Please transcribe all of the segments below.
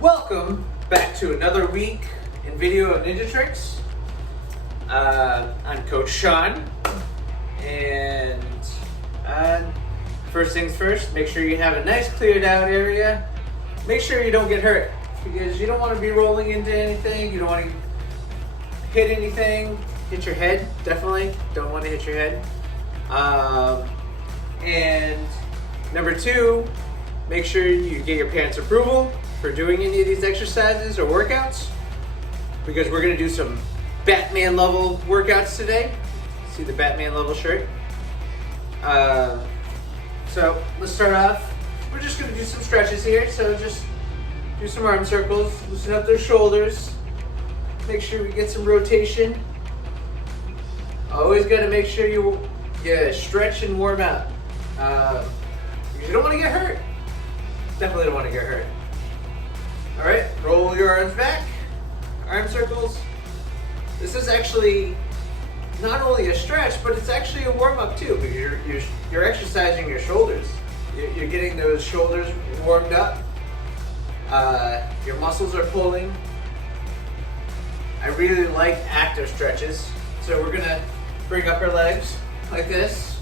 Welcome back to another week in video of Ninja Trix. I'm Coach Shawn, and first things first, make sure you have a nice cleared out area. Make sure you don't get hurt, because you don't want to be rolling into anything. You don't want to hit anything. Hit your head, definitely. Don't want to hit your head. And number two, make sure you get your parents' approval for doing any of these exercises or workouts, because we're going to do some Batman level workouts today. See the Batman level shirt? So let's start off. We're just going to do some stretches here. So just do some arm circles, loosen up those shoulders, make sure we get some rotation. Always got to make sure you stretch and warm out. Because you don't want to get hurt. Definitely don't want to get hurt. All right, roll your arms back, arm circles. This is actually not only a stretch, but it's actually a warm-up too, because you're exercising your shoulders. You're getting those shoulders warmed up. Your muscles are pulling. I really like active stretches. So we're gonna bring up our legs like this.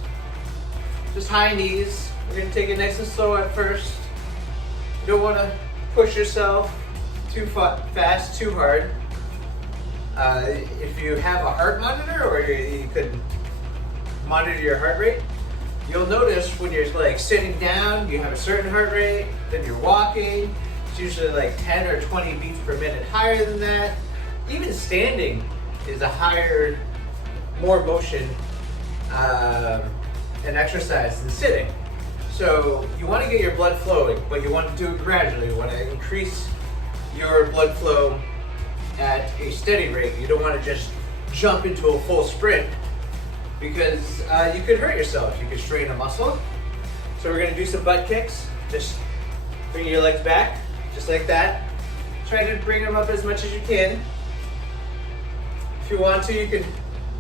Just high knees. We're gonna take it nice and slow at first. You don't wanna push yourself too fast, too hard. If you have a heart monitor, or you could monitor your heart rate, you'll notice when you're like sitting down, you have a certain heart rate, then you're walking, it's usually like 10 or 20 beats per minute higher than that. Even standing is a higher, more motion and exercise than sitting. So you want to get your blood flowing, but you want to do it gradually. You want to increase your blood flow at a steady rate. You don't want to just jump into a full sprint, because you could hurt yourself. You could strain a muscle. So we're going to do some butt kicks. Just bring your legs back, just like that. Try to bring them up as much as you can. If you want to, you can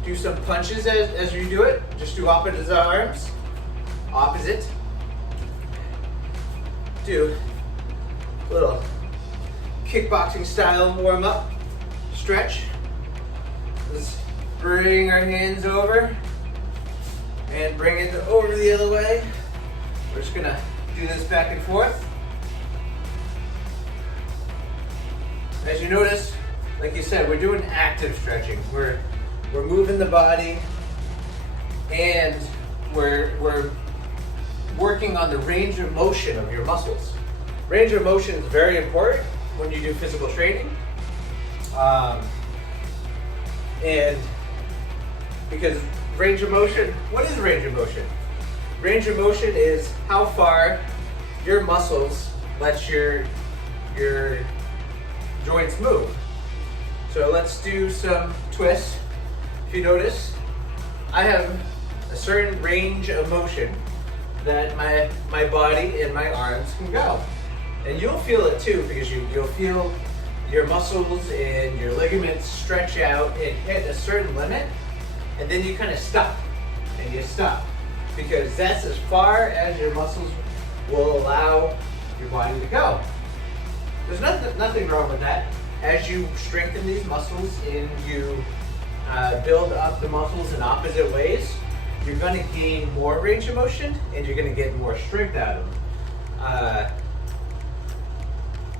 do some punches as you do it. Just do opposite arms. Opposite. Do a little kickboxing style warm up stretch. Let's bring our hands over and bring it over the other way. We're just gonna do this back and forth. As you notice, like you said, we're doing active stretching. We're moving the body, and we're working on the range of motion of your muscles. Range of motion is very important when you do physical training. And because range of motion, what is range of motion? Range of motion is how far your muscles let your joints move. So let's do some twists. If you notice, I have a certain range of motion that my body and my arms can go. And you'll feel it too, because you'll feel your muscles and your ligaments stretch out and hit a certain limit, and then you kind of stop, and you stop, because that's as far as your muscles will allow your body to go. There's nothing wrong with that. As you strengthen these muscles and you build up the muscles in opposite ways, you're going to gain more range of motion, and you're going to get more strength out of them.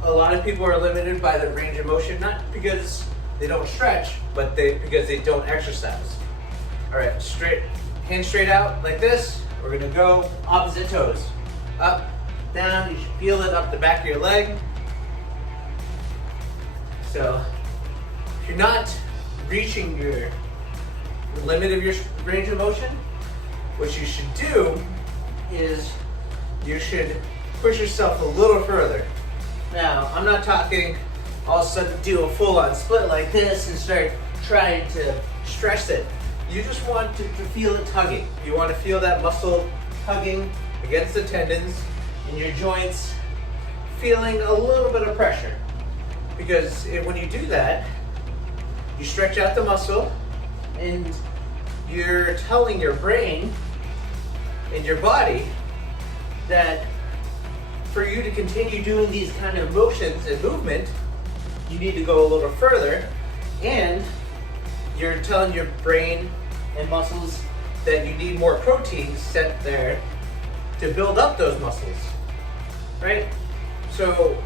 A lot of people are limited by the range of motion, not because they don't stretch, but because they don't exercise. All right, hands straight out like this. We're going to go opposite toes. Up, down. You should feel it up the back of your leg. So if you're not reaching your limit of your range of motion, what you should do is you should push yourself a little further. Now, I'm not talking all of a sudden do a full-on split like this and start trying to stretch it. You just want to feel it tugging. You want to feel that muscle tugging against the tendons in your joints, feeling a little bit of pressure. Because when you do that, you stretch out the muscle, and you're telling your brain and your body that for you to continue doing these kind of motions and movement, you need to go a little further, and you're telling your brain and muscles that you need more protein set there to build up those muscles, right? So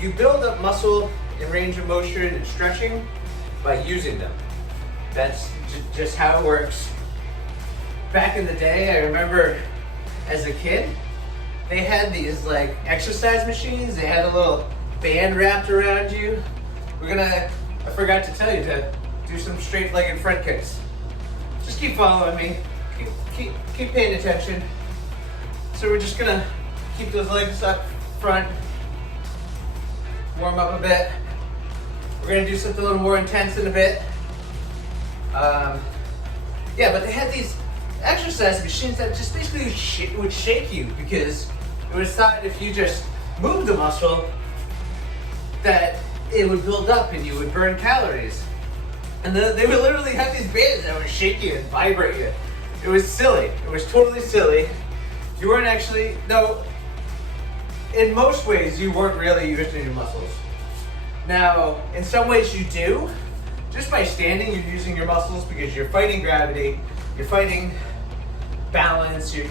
you build up muscle and range of motion and stretching by using them. That's just how it works. Back in the day, I remember as a kid, they had these like exercise machines. They had a little band wrapped around you. I forgot to tell you to do some straight-legged front kicks. Just keep following me. Keep paying attention. So we're just gonna keep those legs up front. Warm up a bit. We're gonna do something a little more intense in a bit. Yeah, but they had these exercise machines that just basically would shake you, because it was thought if you just moved the muscle that it would build up and you would burn calories. And then they would literally have these bands that would shake you and vibrate you. It was silly. It was totally silly. You weren't actually, no, in most ways you weren't really using your muscles. Now, in some ways you do. Just by standing, you're using your muscles because you're fighting gravity, you're fighting balance, you're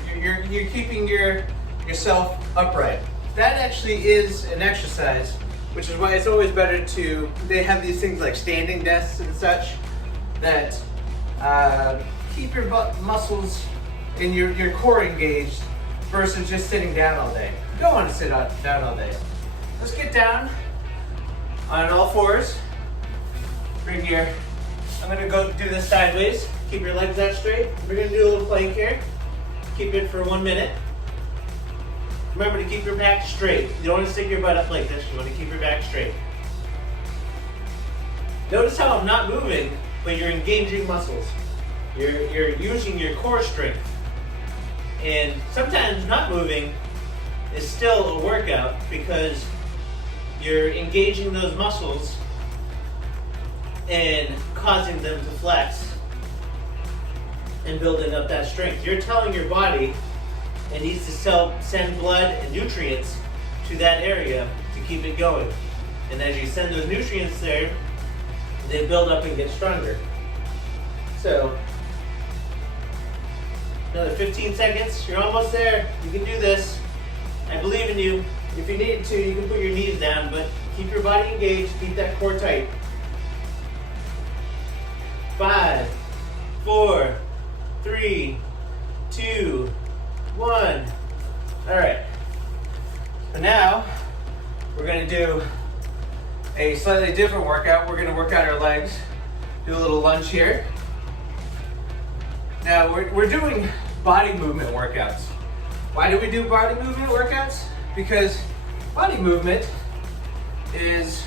keeping yourself upright. That actually is an exercise, which is why it's always better to, they have these things like standing desks and such that keep your muscles and your core engaged versus just sitting down all day. You don't want to sit down all day. Let's get down on all fours. I'm gonna go do this sideways. Keep your legs out straight. We're gonna do a little plank here. Keep it for 1 minute. Remember to keep your back straight. You don't want to stick your butt up like this. You want to keep your back straight. Notice how I'm not moving, but you're engaging muscles. You're using your core strength. And sometimes not moving is still a workout because you're engaging those muscles and causing them to flex and building up that strength. You're telling your body it needs to send blood and nutrients to that area to keep it going. And as you send those nutrients there, they build up and get stronger. So, another 15 seconds. You're almost there. You can do this. I believe in you. If you need to, you can put your knees down, but keep your body engaged. Keep that core tight. 5, 4, 3, 2, 1. All right. So now we're going to do a slightly different workout. We're going to work out our legs. Do a little lunge here. Now we're doing body movement workouts. Why do we do body movement workouts? Because body movement is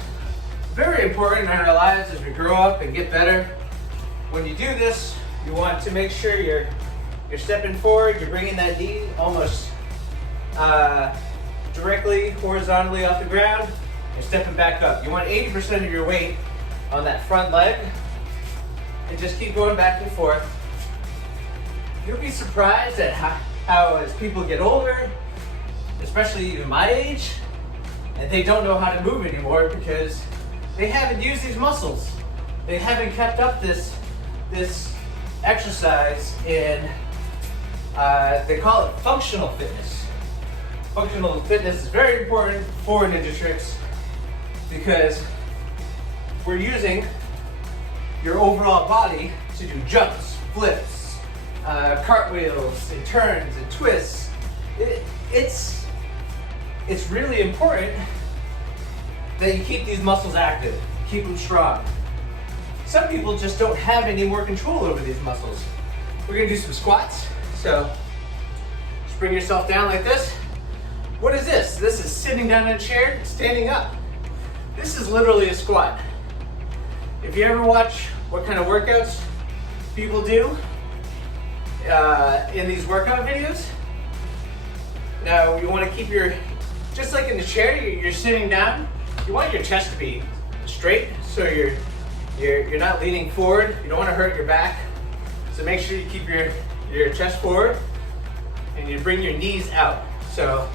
very important in our lives as we grow up and get better. When you do this, you want to make sure you're stepping forward, you're bringing that knee almost directly horizontally off the ground, and stepping back up. You want 80% of your weight on that front leg, and just keep going back and forth. You'll be surprised at how as people get older, especially even my age, and they don't know how to move anymore because they haven't used these muscles. They haven't kept up this exercise in, they call it functional fitness. Functional fitness is very important for Ninja Trix because we're using your overall body to do jumps, flips, cartwheels, and turns, and twists. It's really important that you keep these muscles active, keep them strong. Some people just don't have any more control over these muscles. We're gonna do some squats. So just bring yourself down like this. What is this? This is sitting down in a chair, standing up. This is literally a squat. If you ever watch what kind of workouts people do in these workout videos, now you want to keep just like in the chair, you're sitting down, you want your chest to be straight, so you're not leaning forward. You don't want to hurt your back. So make sure you keep your chest forward and you bring your knees out. So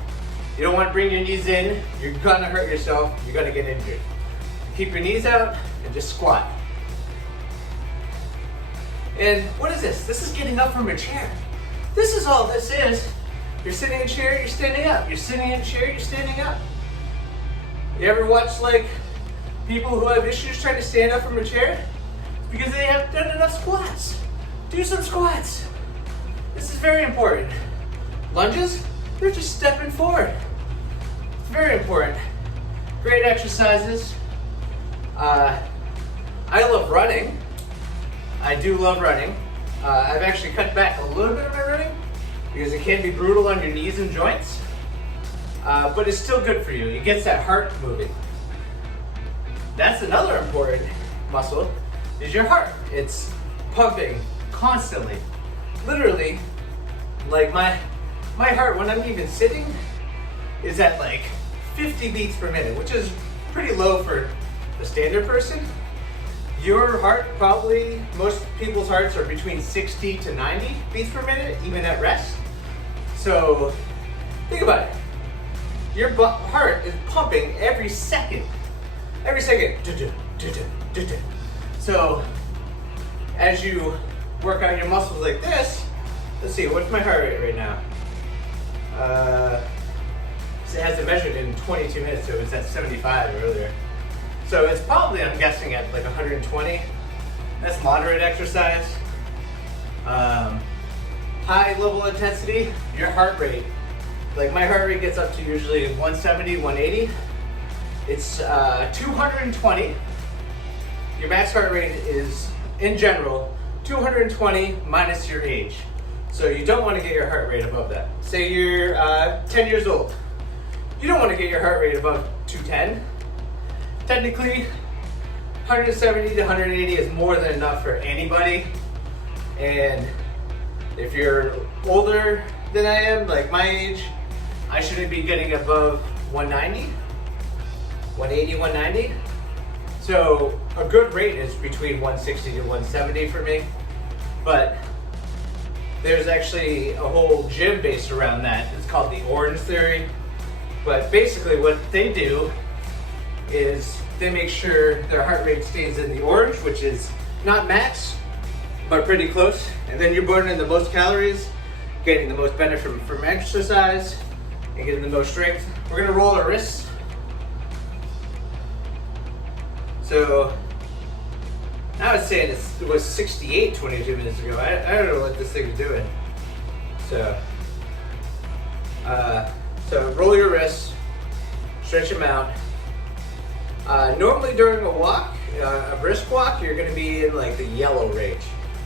You don't want to bring your knees in. You're gonna hurt yourself. You're gonna get injured. Keep your knees out and just squat. And what is this? This is getting up from a chair. This is all this is. You're sitting in a chair, you're standing up. You're sitting in a chair, you're standing up. You ever watch like people who have issues trying to stand up from a chair? It's because they haven't done enough squats. Do some squats. This is very important. Lunges, they're just stepping forward. It's very important. Great exercises. I love running. I do love running. I've actually cut back a little bit of my running because it can be brutal on your knees and joints. But it's still good for you. It gets that heart moving. That's another important muscle, is your heart. It's pumping constantly. Literally, like my heart when I'm even sitting is at like 50 beats per minute, which is pretty low for a standard person. Your heart, probably most people's hearts are between 60 to 90 beats per minute, even at rest. So think about it. Your heart is pumping every second. Every second. So as you work out your muscles like this, let's see, what's my heart rate right now? It has it measured in 22 minutes, so it was at 75 earlier. So it's probably, I'm guessing, at like 120. That's moderate exercise. High level intensity, your heart rate. Like my heart rate gets up to usually 170, 180. It's 220. Your max heart rate is, in general, 220 minus your age. So you don't want to get your heart rate above that. Say you're 10 years old. You don't want to get your heart rate above 210. Technically, 170 to 180 is more than enough for anybody. And if you're older than I am, like my age, I shouldn't be getting above 190, 180, 190. So a good rate is between 160 to 170 for me. But there's actually a whole gym based around that. It's called the Orange Theory. But basically what they do is they make sure their heart rate stays in the orange, which is not max, but pretty close. And then you're burning the most calories, getting the most benefit from exercise, and getting the most strength. We're gonna roll our wrists. So I was saying it was 68 22 minutes ago. I don't know what this thing is doing. So roll your wrists, stretch them out. Normally during a walk, a brisk walk, you're gonna be in like the yellow range.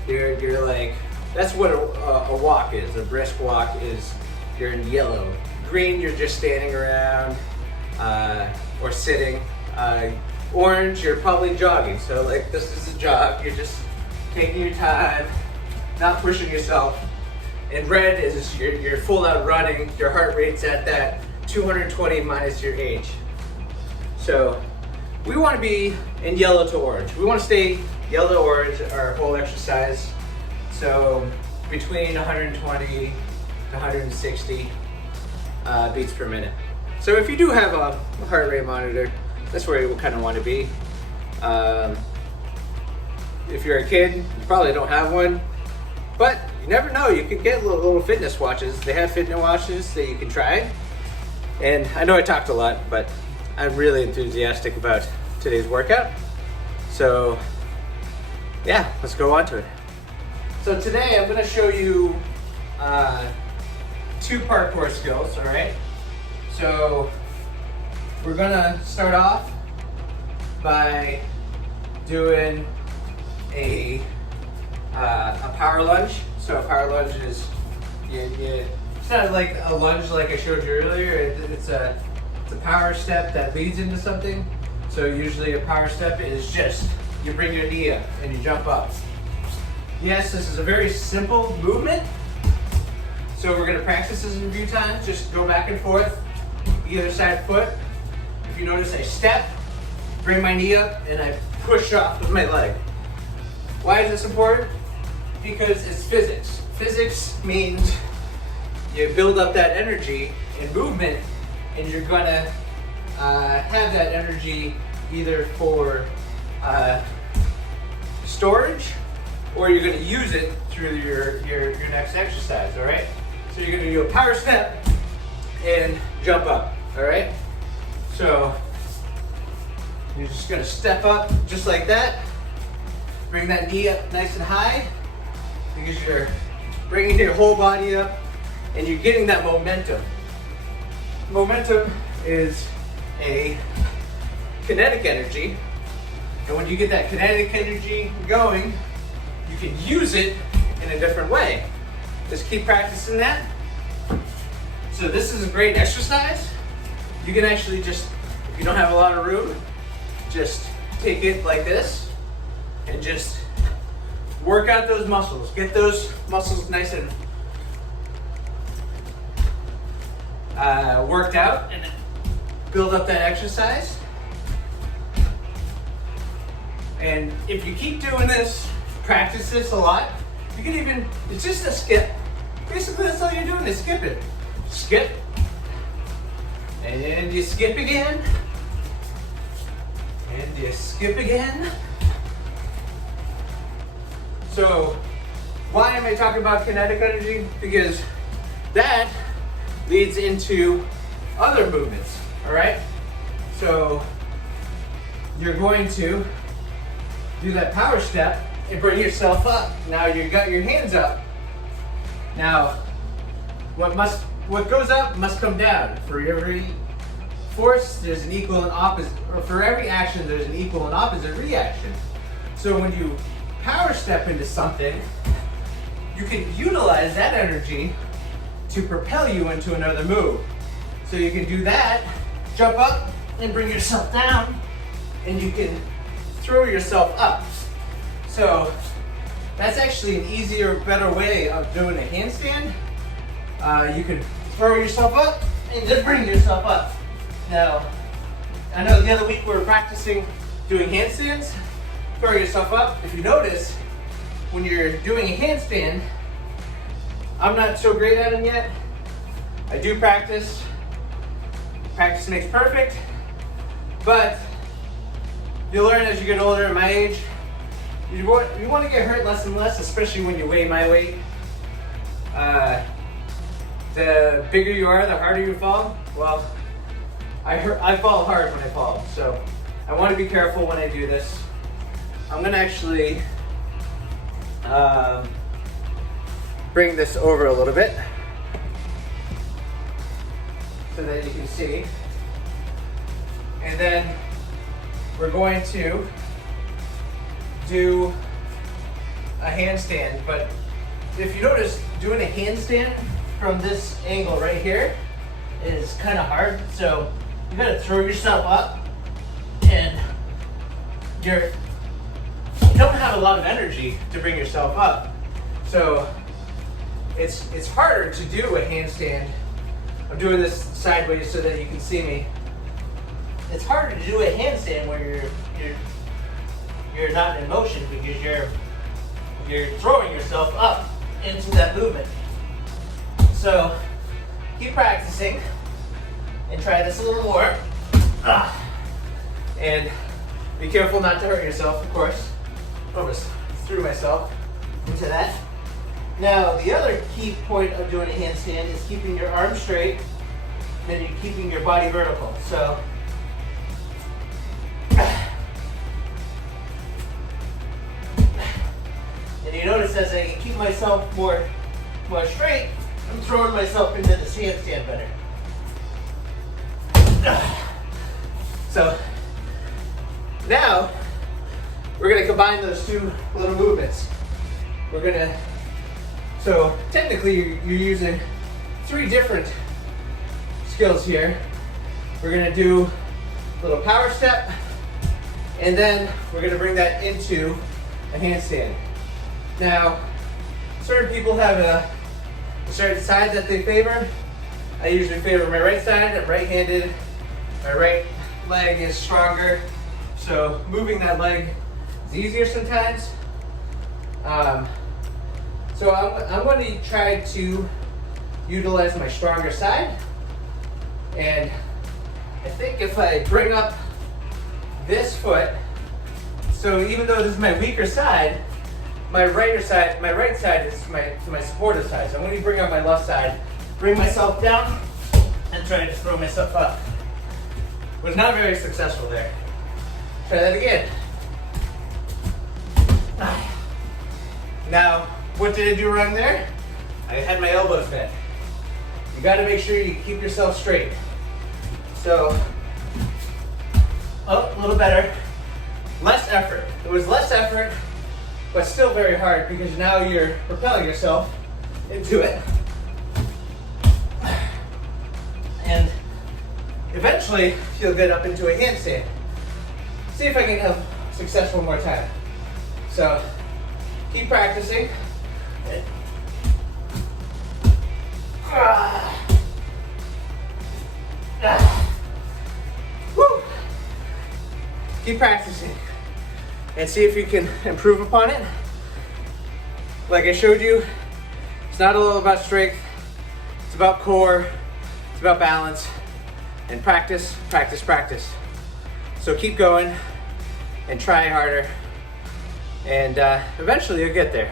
You're like, that's what a walk is. A brisk walk is you're in yellow. Green, you're just standing around or sitting. Orange, you're probably jogging. So like this is a jog. You're just taking your time, not pushing yourself. And red is you're full out running. Your heart rate's at that 220 minus your age. So we want to be in yellow to orange. We want to stay yellow to orange our whole exercise. So between 120 to 160 beats per minute. So if you do have a heart rate monitor, that's where you kind of want to be. If you're a kid, you probably don't have one, but you never know. You can get little fitness watches. They have fitness watches that you can try. And I know I talked a lot, but I'm really enthusiastic about today's workout. So yeah, let's go on to it. So today I'm going to show you 2 parkour skills, all right? So we're going to start off by doing a power lunge. So a power lunge is, it's not like a lunge like I showed you earlier. It's a power step that leads into something. So usually a power step is just, you bring your knee up and you jump up. Yes, this is a very simple movement. So we're gonna practice this a few times. Just go back and forth, either side foot. If you notice, I step, bring my knee up, and I push off with my leg. Why is this important? Because it's physics. Physics means you build up that energy and movement and you're gonna have that energy either for storage, or you're gonna use it through your next exercise, all right? So you're gonna do a power step and jump up, all right? So you're just gonna step up just like that. Bring that knee up nice and high because you're bringing your whole body up and you're getting that momentum. Momentum is a kinetic energy, and when you get that kinetic energy going, you can use it in a different way. Just keep practicing that. So this is a great exercise. You can actually just, if you don't have a lot of room, just take it like this and just work out those muscles. Get those muscles nice and worked out and build up that exercise. And if you keep doing this, practice this a lot, you can even, it's just a skip. Basically that's all you're doing is skip it. Skip, and you skip again, and you skip again. So why am I talking about kinetic energy? Because that leads into other movements, all right? So you're going to do that power step and bring yourself up. Now you got your hands up. Now what goes up must come down. For every force, there's an equal and opposite, or for every action, there's an equal and opposite reaction. So when you power step into something, you can utilize that energy to propel you into another move. So you can do that, jump up and bring yourself down, and you can throw yourself up. So that's actually an easier, better way of doing a handstand. You can throw yourself up and just bring yourself up. Now, I know the other week we were practicing doing handstands. Throw yourself up. If you notice, when you're doing a handstand, I'm not so great at them yet. I do practice. Practice makes perfect. But you learn as you get older, at my age, you want to get hurt less and less, especially when you weigh my weight. The bigger you are, the harder you fall. Well, I fall hard when I fall, so I want to be careful when I do this. I'm going to actually bring this over a little bit so that you can see. And then we're going to do a handstand. But if you notice, doing a handstand from this angle right here is kind of hard. So you gotta throw yourself up, and you don't have a lot of energy to bring yourself up. So it's harder to do a handstand. I'm doing this sideways so that you can see me. It's harder to do a handstand where you're not in motion, because you're throwing yourself up into that movement. So keep practicing and try this a little more. And be careful not to hurt yourself, of course. Almost threw myself into that. Now, the other key point of doing a handstand is keeping your arms straight and then keeping your body vertical. So and you notice as I keep myself more straight, I'm throwing myself into this handstand better. So now we're going to combine those two little movements. So technically you're using 3 different skills here. We're going to do a little power step, and then we're going to bring that into a handstand. Now, certain people have a certain side that they favor. I usually favor my right side. I'm right-handed. My right leg is stronger, so moving that leg is easier sometimes. So I'm going to try to utilize my stronger side, and think if I bring up this foot, so even though this is my weaker side, my right side is my supportive side. So I'm going to bring up my left side, bring myself down, and try to throw myself up. Was not very successful there. Try that again. Now, what did I do wrong there? I had my elbows bent. You got to make sure you keep yourself straight. So, oh, a little better. Less effort. It was less effort, but still very hard because now you're propelling yourself into it. And eventually, you'll get up into a handstand. See if I can have success one more time. So, keep practicing. Woo. Keep practicing and see if you can improve upon it. Like I showed you, it's not all about strength. It's about core. It's about balance and practice, practice, practice. So keep going and try harder, and eventually you'll get there.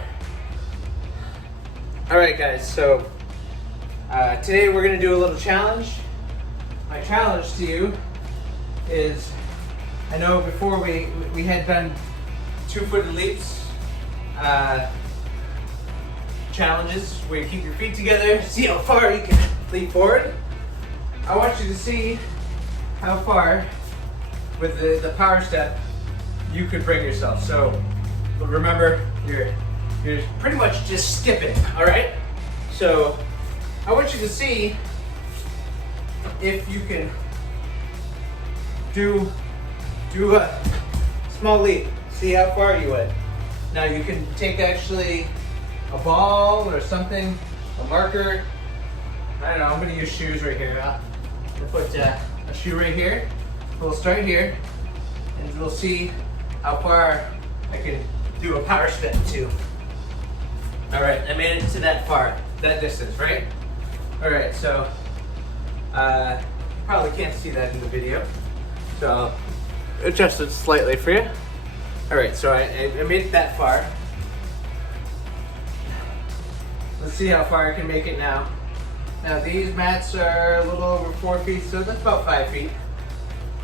All right, guys, so today we're gonna do a little challenge. My challenge to you is, I know before we had done 2-footed leaps challenges where you keep your feet together, see how far you can leap forward. I want you to see how far with the power step you could bring yourself. So remember, you're pretty much just skipping, all right? So I want you to see if you can do a small leap. See how far you went. Now you can take actually a ball or something, a marker. I don't know, I'm gonna use shoes right here. I'll put a shoe right here. We'll start here and we'll see how far I can do a power step to. All right, I made it to that far, that distance, right? All right, so probably can't see that in the video, so I'll adjust it slightly for you. All right, so I made it that far. Let's see how far I can make it now. Now these mats are a little over 4 feet, so that's about 5 feet.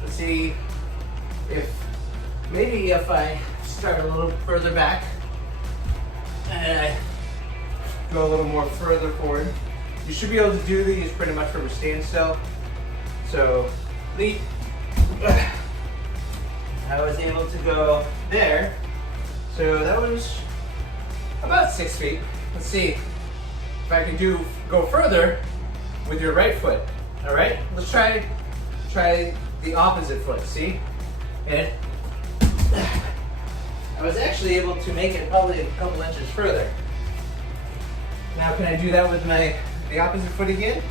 Let's see if I start a little further back and I go a little more further forward. You should be able to do these pretty much from a standstill. So leap. I was able to go there. So that was about 6 feet. Let's see if I can go further with your right foot. All right, let's try the opposite foot. See, and I was actually able to make it probably a couple inches further. Now can I do that with the opposite foot again?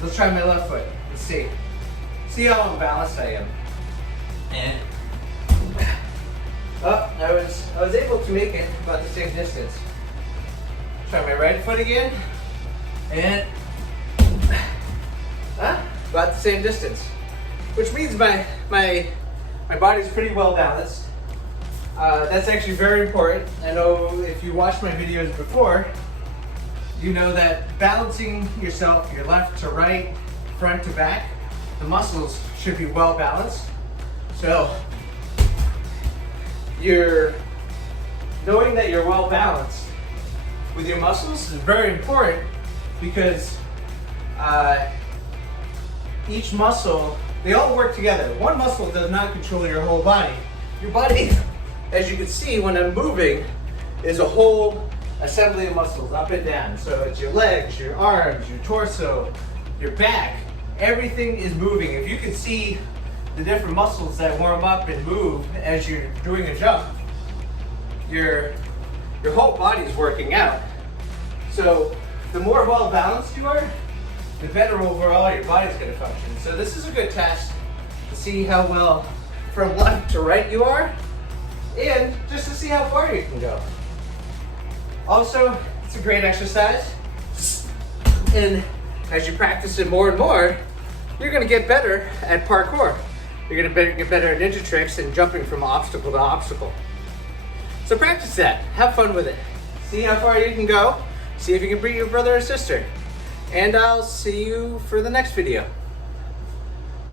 Let's try my left foot. Let's see. See how unbalanced I am. And I was able to make it about the same distance. Try my right foot again, and about the same distance, which means my body's pretty well balanced. That's actually very important. I know if you watched my videos before, you know that balancing yourself, your left to right, front to back, the muscles should be well balanced. So knowing that you're well balanced with your muscles is very important, because each muscle, they all work together. One muscle does not control your whole body. Your body, as you can see when I'm moving, is a whole assembly of muscles up and down. So it's your legs, your arms, your torso, your back. Everything is moving. If you can see the different muscles that warm up and move as you're doing a jump, your whole body is working out. So the more well balanced you are, the better overall your body's going to function. So this is a good test to see how well from left to right you are, and just to see how far you can go. Also, it's a great exercise, and as you practice it more and more, you're gonna get better at parkour. You're gonna get better at Ninja Tricks and jumping from obstacle to obstacle. So practice that, have fun with it. See how far you can go. See if you can beat your brother or sister. And I'll see you for the next video.